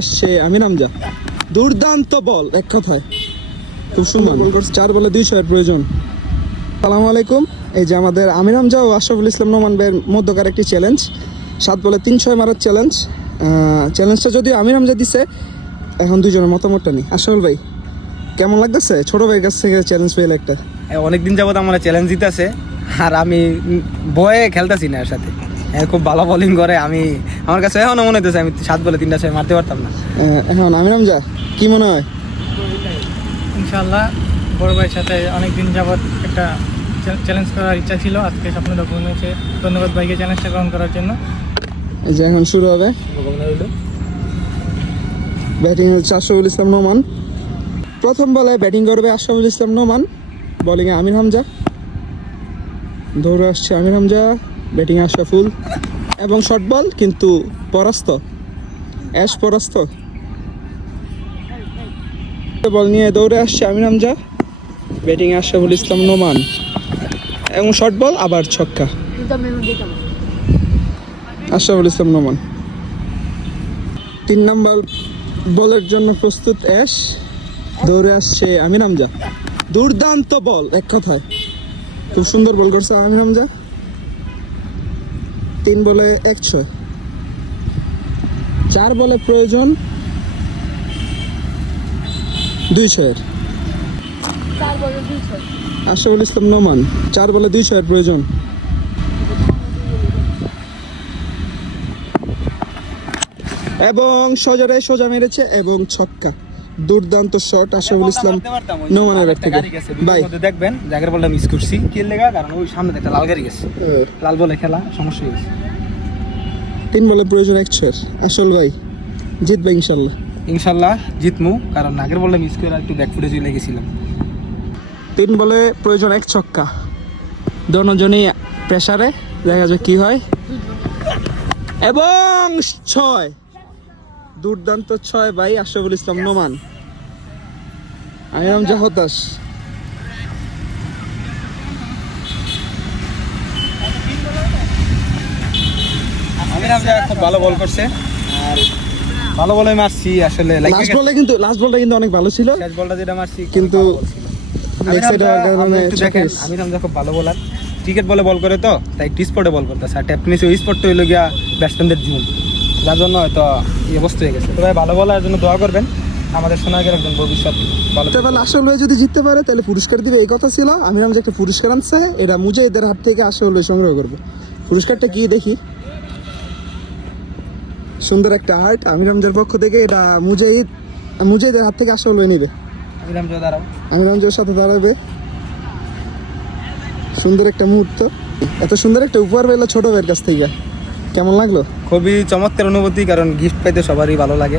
আসছে আমির হামজা, দুর্দান্ত বল, এক কথায় খুব সুন্দর বল করছে। 4 বলে 200 এর প্রয়োজন। আসসালামু আলাইকুম। এই যে আমাদের আমির হামজা ও আশরাফুল ইসলাম নোমান ভাইয়ের মধ্যকার একটি চ্যালেঞ্জ, 7 বলে 300 মারার চ্যালেঞ্জ। চ্যালেঞ্জটা যদিও আমির হামজা দিছে, এখন দুজনের মতামতটা নিই। আশরাফুল ভাই, কেমন লাগতেছে ছোট ভাইয়ের কাছ থেকে চ্যালেঞ্জ পেলে একটা? অনেকদিন যাবত আমার চ্যালেঞ্জ দিতেছে, আর আমি বয়ে খেলতেছি না এর সাথে। খুব ভালো বোলিং করে, আমার কাছে এখনো মনে হইতেছে আমি 7 বলে 3টা 6 মারতে পারতাম না। এখন আমির হামজা কি মনে হয়? ইনশাআল্লাহ বড় ভাইয়ের সাথে অনেকদিন যাবৎ একটা চ্যালেঞ্জ করার ইচ্ছা ছিল, আজকে স্বপ্নটা পূর্ণ হয়েছে। ধন্যবাদ ভাইকে চ্যালেঞ্জটা গ্রহণ করার জন্য। এই যে এখন শুরু হবে। ব্যাটিং হচ্ছে আশরাফুল ইসলাম নোমান। প্রথম বলে ব্যাটিং করবে আশরাফুল ইসলাম নোমান, বোলিংয়ে আমির হামজা। দৌড়ে আসছে আমির হামজা, ব্যাটিংয়ে আশরাফুল এবং শর্ট বল, কিন্তু পরাস্ত, অ্যাশ পরাস্ত। বল নিয়ে দৌড়ে আসছে আমির হামজা, ব্যাটিংয়ে আশরাফুল ইসলাম নোমান এবং শর্ট বল, আবার ছক্কা। আশরাফুল ইসলাম নোমান 3 নম্বর বলের জন্য প্রস্তুত অ্যাশ। দৌড়ে আসছে আমির হামজা, দুর্দান্ত বল, এক কথায় খুব সুন্দর বল করছে আমির হামজা। 3 বলে 106। 4 বলে প্রয়োজন 200 এর। আশরাফুল ইসলাম নোমান 4 বলে 200 এর প্রয়োজন। এবং সোজা মেরেছে এবং ছক্কা। দুর্দান্ত শট আশরাফুল ইসলাম নোমানের থেকে। ভাই দেখবেন জায়গার বলটা মিস করছি কি লেগা, কারণ ওই সামনে একটা লাল গাড়ি গেছে, লাল বলে খেলা সমস্যা হয়ে গেছে। 3 বলে প্রয়োজন 100 এর। আসল ভাই জিতবে ইনশাল্লাহ। ইনশাল্লাহ জিতমু, কারণ আগের বলটা মিস করে একটু ব্যাকফুটে চলে গেছিলাম। 3 বলে প্রয়োজন 1 ছক্কা। দোনোজনই প্রেসারে, দেখা যাক কি হয়। এবং 6, দুর্দান্ত 6 ভাই আশরাফুল ইসলাম নোমান। আমির হামজা হতাশ। আমির হামজা খুব ভালো বল করছে, আর ভালো বলে মারছি আসলে। লাস্ট বলটা কিন্তু অনেক ভালো ছিল, শেষ বলটা যেটা মারছি কিন্তু আমির হামজা খুব ভালো বলার। ক্রিকেট বলে বল করে তো, তাই টি স্পটে বল করতেছে। আর টেপনিস ওই স্পটটা হইল গিয়া ব্যাটসম্যানদের জীবন, যার জন্য হয়তো এই অবস্থা হয়ে গেছে। তো ভাই ভালো বলার জন্য দোয়া করবেন, আমাদের সোনাগের একজন ভবিষ্যৎ ভালো। আসল ভাই যদি জিততে পারে তাহলে পুরস্কার দিবে, এই কথা ছিল। আমির হামজা একটা পুরস্কার আনছে, এটা মুজাহিদের হাত থেকে আসল ভাই সংগ্রহ করবে। পুরস্কারটা কি দেখি? সুন্দর একটা আর্ট আমির হামজার পক্ষ থেকে, এটা মুজাহিদের হাত থেকে আসল ভাই নেবে। আমির হামজা দাঁড়াও, আমির হামজার সাথে দাঁড়াবে। সুন্দর একটা মুহূর্ত, এত সুন্দর একটা উপহার পেলো ছোট ভাইয়ের কাছ থেকে, কেমন লাগলো? খুবই চমৎকার অনুভূতি, কারণ গিফট পাইতে সবারই ভালো লাগে।